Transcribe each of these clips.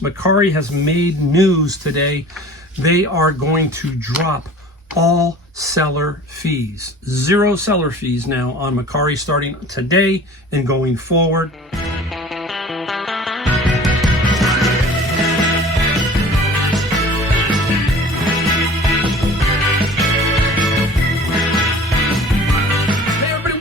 Mercari has made news today. They are going to drop all seller fees. Zero seller fees now on Mercari starting today and going forward.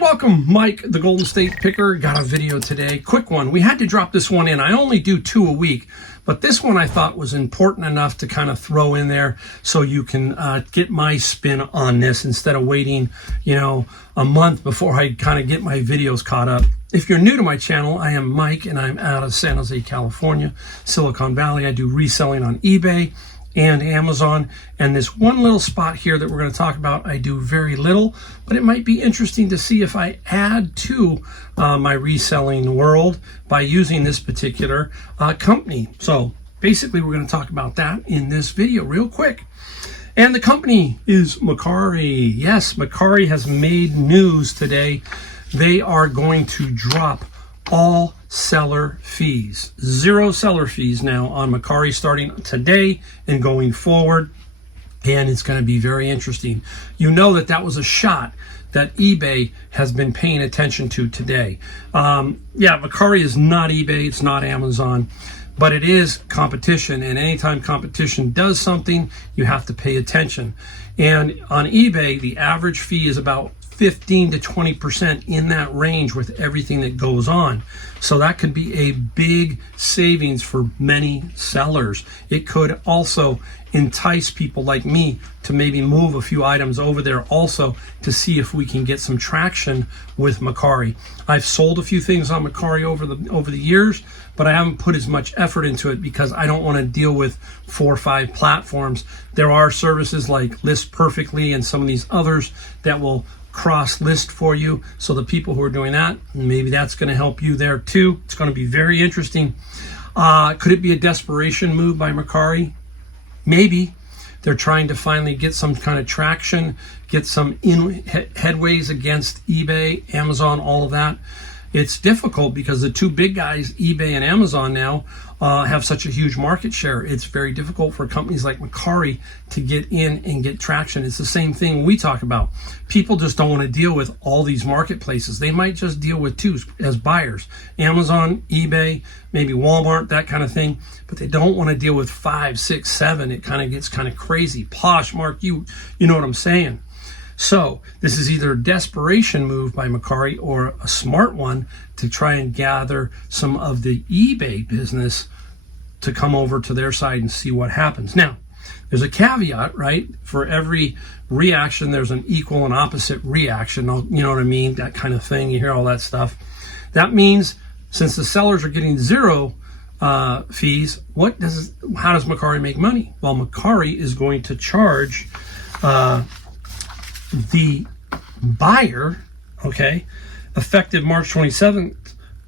Welcome, Mike, the Golden State Picker. Got a video today, quick one. We had to drop this one in. I only do 2 a week, but this one I thought was important enough to kind of throw in there so you can get my spin on this instead of waiting, a month before I kind of get my videos caught up. If you're new to my channel, I am Mike, and I'm out of San Jose, California, Silicon Valley. I do reselling on eBay and Amazon, and this one little spot here that we're going to talk about, I do very little, but it might be interesting to see if I add to my reselling world by using this particular company. So basically we're going to talk about that in this video real quick. And the company is Mercari. Yes, Mercari has made news today. They are going to drop all seller fees. Zero seller fees now on Mercari starting today and going forward. And it's going to be very interesting. You know that was a shot that eBay has been paying attention to today. Mercari is not eBay, it's not Amazon, but it is competition. And anytime competition does something, you have to pay attention. And on eBay, the average fee is about 15 to 20% in that range with everything that goes on. So that could be a big savings for many sellers. It could also entice people like me to maybe move a few items over there also to see if we can get some traction with Mercari. I've sold a few things on Mercari over the years, but I haven't put as much effort into it because I don't want to deal with 4 or 5 platforms. There are services like List Perfectly and some of these others that will cross list for you. So the people who are doing that, maybe that's going to help you there too. It's going to be very interesting. Could it be a desperation move by Mercari? Maybe. They're trying to finally get some kind of traction, get some headways against eBay, Amazon, all of that. It's difficult because the 2 big guys, eBay and Amazon now, have such a huge market share. It's very difficult for companies like Mercari to get in and get traction. It's the same thing we talk about. People just don't want to deal with all these marketplaces. They might just deal with 2 as buyers. Amazon, eBay, maybe Walmart, that kind of thing. But they don't want to deal with 5, 6, 7. It kind of gets kind of crazy. Posh, Mark, you know what I'm saying. So this is either a desperation move by Mercari or a smart one to try and gather some of the eBay business to come over to their side and see what happens. Now, there's a caveat, right? For every reaction, there's an equal and opposite reaction. You know what I mean? That kind of thing. You hear all that stuff. That means since the sellers are getting zero fees, how does Mercari make money? Well, Mercari is going to charge the buyer, effective March 27th,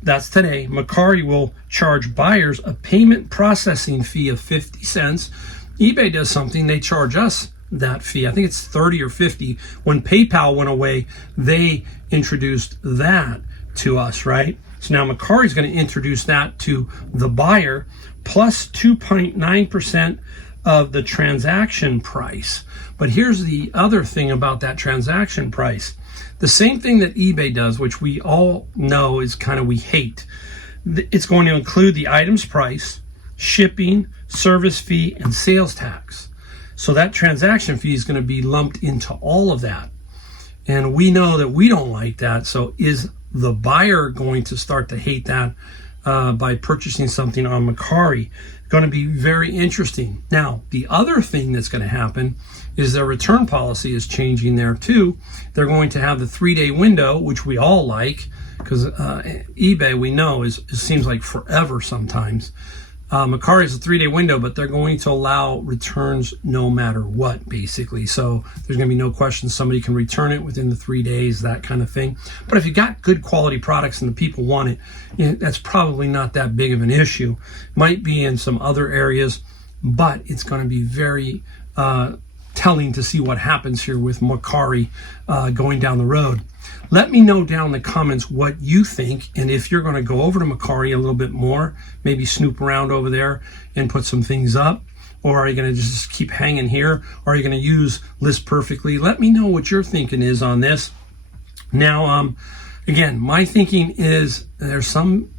that's today, Mercari will charge buyers a payment processing fee of 50 cents. eBay does something, they charge us that fee. I think it's 30 or 50. When PayPal went away, they introduced that to us, right? So now Mercari is going to introduce that to the buyer plus 2.9% of the transaction price. But here's the other thing about that transaction price. The same thing that eBay does, which we all know is we hate. It's going to include the item's price, shipping, service fee, and sales tax. So that transaction fee is going to be lumped into all of that. And we know that we don't like that. So is the buyer going to start to hate that by purchasing something on Mercari? Going to be very interesting. Now, the other thing that's going to happen is their return policy is changing there too. They're going to have the 3-day window, which we all like, because eBay, we know, seems like forever sometimes. Mercari is a 3-day window, but they're going to allow returns no matter what, basically. So there's going to be no question somebody can return it within the 3 days, that kind of thing. But if you got good quality products and the people want it, that's probably not that big of an issue. Might be in some other areas, but it's going to be very telling to see what happens here with Mercari going down the road. Let me know down in the comments what you think, and if you're going to go over to Mercari a little bit more, maybe snoop around over there and put some things up, or are you going to just keep hanging here, or are you going to use List Perfectly? Let me know what your thinking is on this. Now, again, my thinking is there's some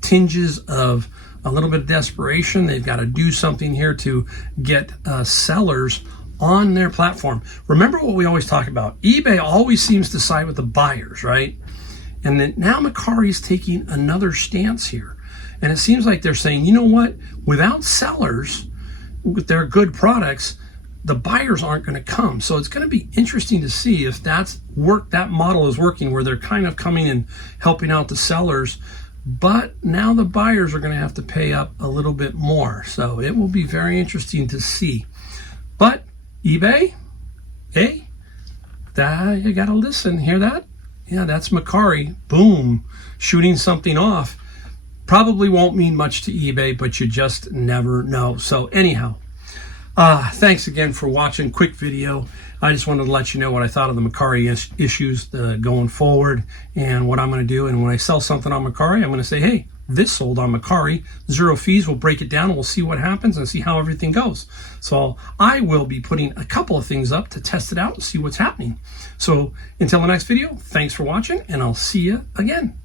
tinges of a little bit of desperation. They've got to do something here to get sellers on their platform. Remember what we always talk about. eBay always seems to side with the buyers, right? And then now Mercari is taking another stance here. And it seems like they're saying, you know what? Without sellers, with their good products, the buyers aren't going to come. So it's going to be interesting to see if that model is working, where they're kind of coming and helping out the sellers, but now the buyers are going to have to pay up a little bit more. So it will be very interesting to see. But eBay, hey, you got to listen. Hear that? Yeah, that's Mercari. Boom, shooting something off. Probably won't mean much to eBay, but you just never know. So anyhow, thanks again for watching. Quick video. I just wanted to let you know what I thought of the Mercari issues going forward and what I'm going to do. And when I sell something on Mercari, I'm going to say, hey, this sold on Mercari, 0 fees. We'll break it down and we'll see what happens and see how everything goes. So I will be putting a couple of things up to test it out and see what's happening. So until the next video, thanks for watching, and I'll see you again.